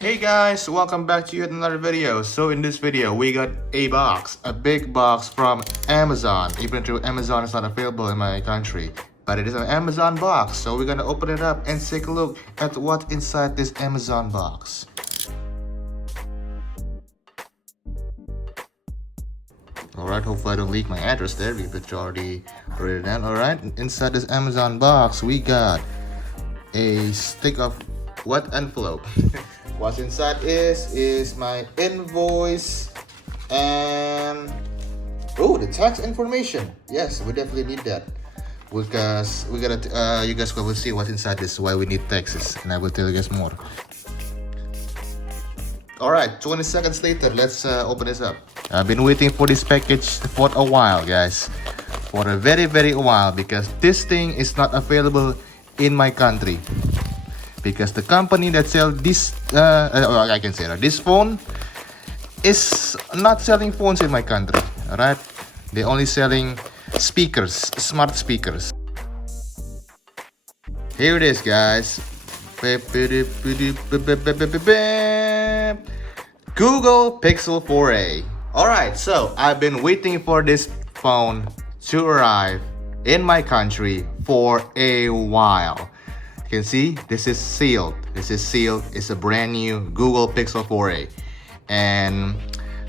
Hey guys, welcome back to yet another video. So in this video, we got a big box from Amazon. Even though Amazon is not available in my country, but it is an Amazon box. So we're gonna open it up and take a look at what's inside this Amazon box. Alright, hopefully I don't leak my address there. We've already written it down. Alright, inside this Amazon box, we got a stick of what envelope? What's inside is my invoice and the tax information. Yes, we definitely need that because we gotta you guys will see what's inside this, why we need taxes, and I will tell you guys more. Alright, 20 seconds later, let's open this up. I've been waiting for this package for a while, guys, for a very while, because this thing is not available in my country. Because the company that sells this, I can say that this phone is not selling phones in my country. Alright, they're only selling speakers, smart speakers. Here it is, guys. Google Pixel 4a. Alright, so I've been waiting for this phone to arrive in my country for a while. You can see this is sealed. It's a brand new Google Pixel 4a, and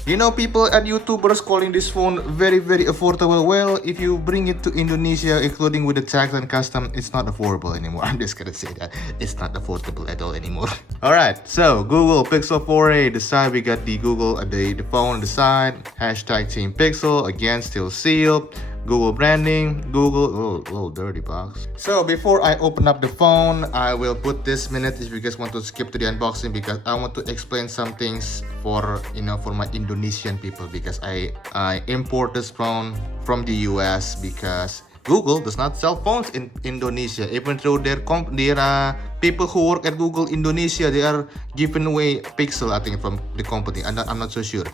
you know, people at YouTubers calling this phone very affordable. Well, if you bring it to Indonesia, including with the tax and custom, it's not affordable anymore. I'm just gonna say that it's not affordable at all anymore. All right, so Google Pixel 4a. The side we got the the phone on the side. Hashtag Team Pixel. Again, still sealed. Google branding, Google, little dirty box. So before I open up the phone, I will put this minute if you guys want to skip to the unboxing, because I want to explain some things for my Indonesian people, because I import this phone from the US because Google does not sell phones in Indonesia. Even though there are people who work at Google Indonesia, they are giving away Pixel, I think, from the company. I'm not so sure,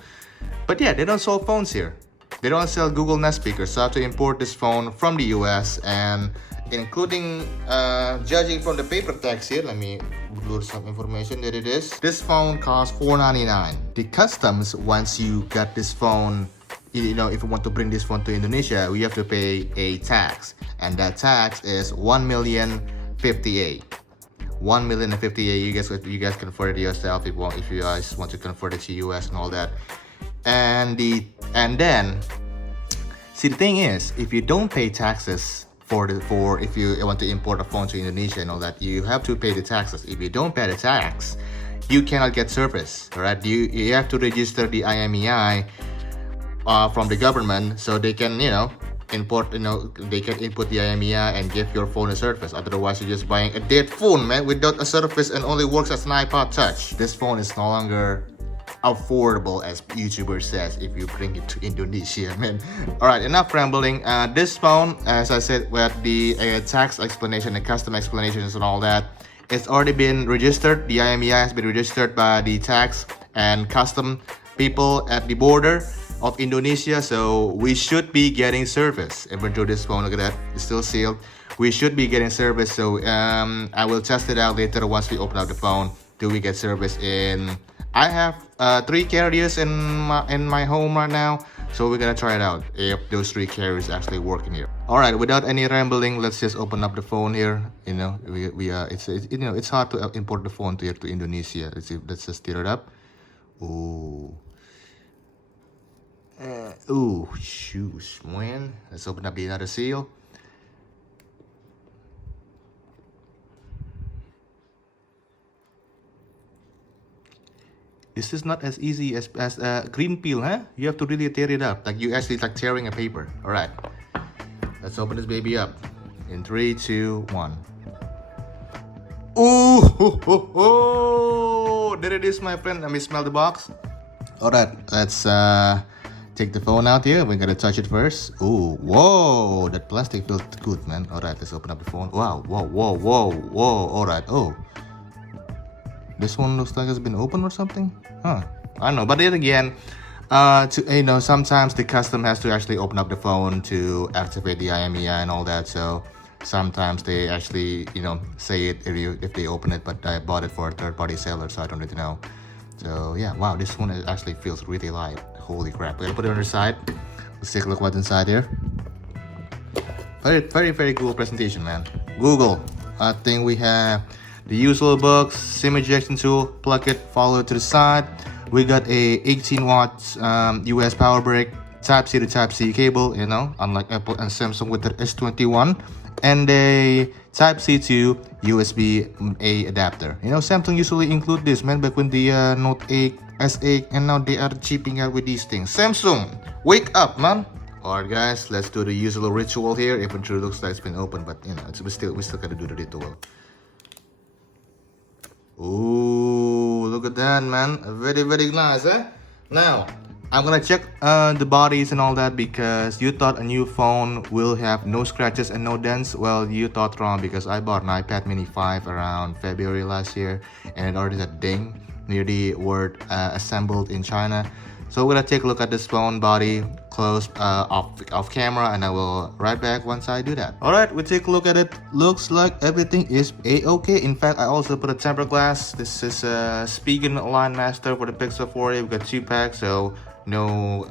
but yeah, they don't sell phones here. They don't sell Google Nest speakers, so I have to import this phone from the US, and including judging from the paper tags here, let me blur some information. There it is. This phone costs $499. The customs, once you get this phone, if you want to bring this phone to Indonesia, we have to pay a tax, and that tax is 1,058,000. 1,058,000. You guys convert it yourself if you guys want to convert it to US and all that. And then see, the thing is, if you don't pay taxes if you want to import a phone to Indonesia and all that, you have to pay the taxes. If you don't pay the tax, you cannot get service. Right? You have to register the IMEI from the government, so they can import they can input the IMEI and give your phone a service. Otherwise, you're just buying a dead phone, man, without a service, and only works as an iPod Touch. This phone is no longer affordable, as YouTuber says, if you bring it to Indonesia, man. All right, enough rambling. This phone, as I said, with the tax explanation and custom explanations and all that, it's already been registered. The IMEI has been registered by the tax and custom people at the border of Indonesia, so we should be getting service. Even though this phone, look at that, it's still sealed, we should be getting service. So I will test it out later once we open up the phone. Do we get service in? I have 3 carriers in my home right now, so we're gonna try it out if those 3 carriers actually work in here. All right, without any rambling, let's just open up the phone here. It's hard to import the phone to Indonesia. Let's just stir it up. Ooh, shoes, man. Let's open up the other seal. This is not as easy as green peel, huh? You have to really tear it up, like you actually tearing a paper. All right, let's open this baby up in 3, 2, 1. Ooh, there it is, my friend. Let me smell the box. All right, let's take the phone out here. We're gonna touch it first. Ooh, whoa, that plastic feels good, man. All right, let's open up the phone. Wow, whoa. All right, oh. This one looks like it's been opened or something. Huh? I don't know. But then again, sometimes the custom has to actually open up the phone to activate the IMEI and all that. So Sometimes they actually, say it if they open it, but I bought it for a third-party seller, so I don't really know. So yeah, wow, this one actually feels really light. Holy crap! We're gonna put it on the side. Let's take a look what's inside here. Very, very, very cool presentation, man. Google. I think we have the usual box, SIM ejection tool, plug it, follow it to the side. We got a 18 watts US power brick, Type-C to Type-C cable, unlike Apple and Samsung with their S21, and a Type-C to USB-A adapter. Samsung usually include this, man, back when the Note 8, S8, and now they are cheaping out with these things. Samsung, wake up, man. Alright guys, let's do the usual ritual here. Even though it looks like it's been open, but we still gotta do the ritual. Ooh, look at that, man. Very, very nice, eh? Now, I'm gonna check the bodies and all that, because you thought a new phone will have no scratches and no dents. Well, you thought wrong, because I bought an iPad mini 5 around February last year, and it already had a ding near the word assembled in China. So we're gonna take a look at this phone body close off camera, and I will right back once I do that. Alright, we take a look at it. Looks like everything is a-okay. In fact, I also put a tempered glass. This is a Spigen Line Master for the Pixel 4a. We got 2 packs, so no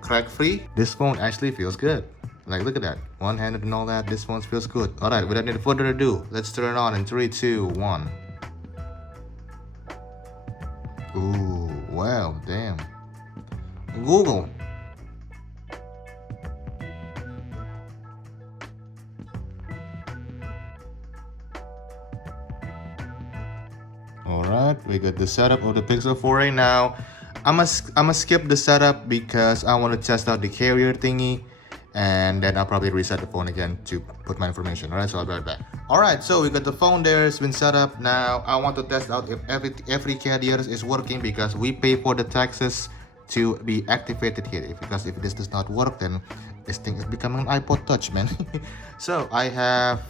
crack free. This phone actually feels good. Like, look at that, one-handed and all that. This one feels good. Alright, without any further ado, let's turn it on in 3, 2, 1. Ooh, wow, damn. Google. Alright, we got the setup of the Pixel 4a now. I'm gonna skip the setup because I want to test out the carrier thingy, and then I'll probably reset the phone again to put my information. Alright, so I'll be right back. Alright, so we got the phone there, it's been set up. Now I want to test out if every carrier is working, because we pay for the taxes to be activated here. Because if this does not work, then this thing is becoming an iPod Touch, man. So I have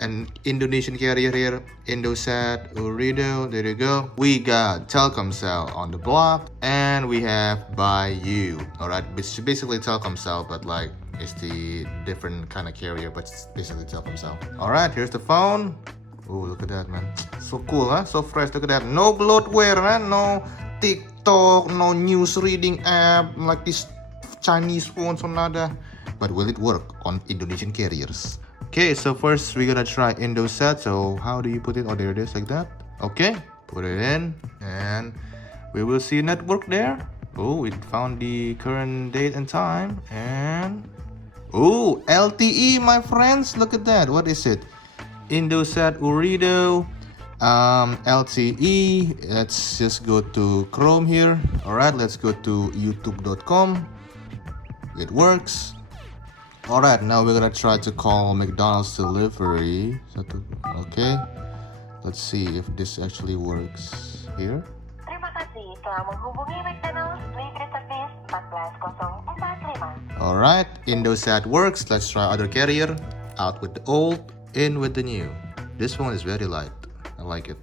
an Indonesian carrier here, Indosat Ooredoo. There you go. We got Telkomsel on the block, and we have Bayou. Alright, it's basically Telkomsel, but like it's the different kind of carrier, but it's basically Telkomsel. Alright, here's the phone. Oh, look at that, man. So cool, huh? So fresh. Look at that. No bloatware, man. No TikTok, no news reading app like this Chinese phones or nada. But will it work on Indonesian carriers? Okay, so first we're gonna try Indosat. So how do you put it? Oh, there it is, like that. Okay, put it in, and we will see network there. Oh, we found the current date and time, and oh, LTE, my friends. Look at that. What is it? Indosat Ooredoo. LTE. Let's just go to Chrome here. Alright, let's go to youtube.com. It works. Alright, now we're gonna try to call McDonald's delivery. Okay, let's see if this actually works here. Terima kasih telah menghubungi McDonald's Delivery Service 14045. Alright, Indosat works. Let's try other carrier. Out with the old, in with the new. This one is very light. I like it.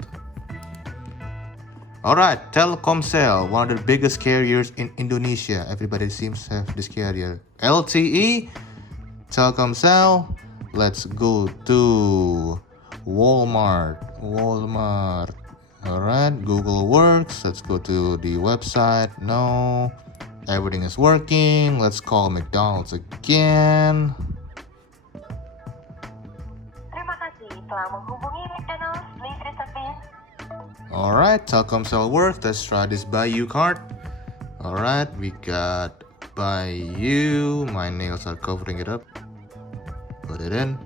Alright, Telkomsel, one of the biggest carriers in Indonesia. Everybody seems to have this carrier. LTE, Telkomsel. Let's go to Walmart. Alright, Google works. Let's go to the website. No, everything is working. Let's call McDonald's again. Terima kasih telah menghubungi McDonald's Delivery Service. Alright, Telkomsel works. Let's try this Bayou card. Alright, we got Bayou. My nails are covering it up. Put it in.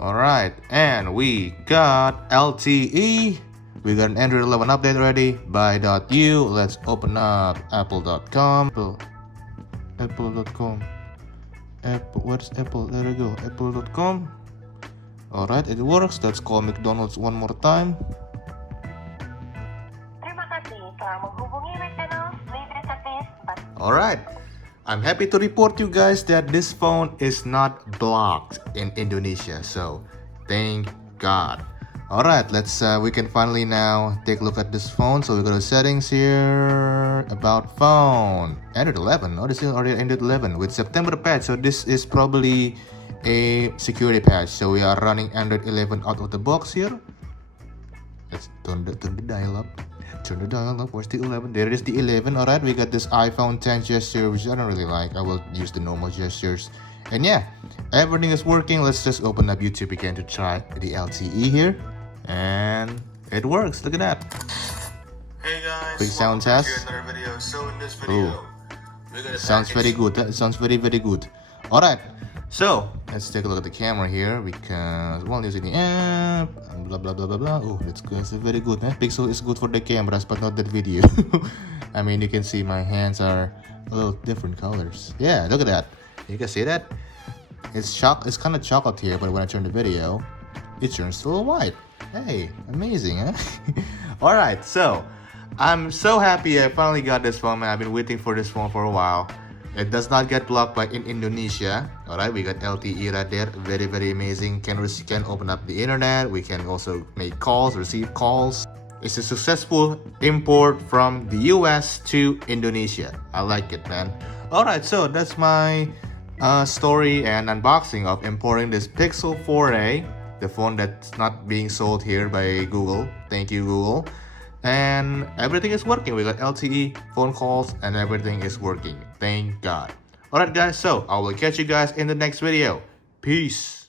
Alright, and we got LTE. We got an Android 11 update ready. Buy.u. Let's open up apple.com. Apple.com. Apple, where's Apple? There we go. Apple.com. Alright, it works. Let's call McDonald's one more time. Terima kasih telah menghubungi McDonald's Delivery Service. Alright, I'm happy to report you guys that this phone is not blocked in Indonesia, so thank God. All right, let's we can finally now take a look at this phone. So we go to settings here, about phone, Android 11. Oh, this is already Android 11 with September patch. So this is probably a security patch. So we are running Android 11 out of the box here. Let's turn the dial up. Turn the dial up. Where's the 11? There is the 11. All right, we got this iPhone 10 gesture, which I don't really like. I will use the normal gestures. And yeah, everything is working. Let's just open up YouTube again to try the LTE here. And it works. Look at that. Hey guys, Quick sound test. to another video. So in this video, we're gonna Sounds very good. That sounds very good. All right. So let's take a look at the camera here because while using the app, blah blah blah blah blah. Oh, that's good. It's very good. Pixel is good for the cameras, but not that video. I mean, you can see my hands are a little different colors. Yeah, look at that. You can see that. It's kind of chocolate here, but when I turn the video, it turns to a white. Hey, amazing, huh? All right, so I'm so happy I finally got this phone, man. I've been waiting for this phone for a while. It does not get blocked by in Indonesia. All right, we got LTE right there. Very amazing. Can open up the internet. We can also make calls, receive calls. It's a successful import from the US to Indonesia. I like it, man. All right, so that's my story and unboxing of importing this Pixel 4a, the phone that's not being sold here by Google. Thank you, Google. And everything is working. We got LTE, phone calls, and everything is working. Thank God. Alright guys, so I will catch you guys in the next video. Peace.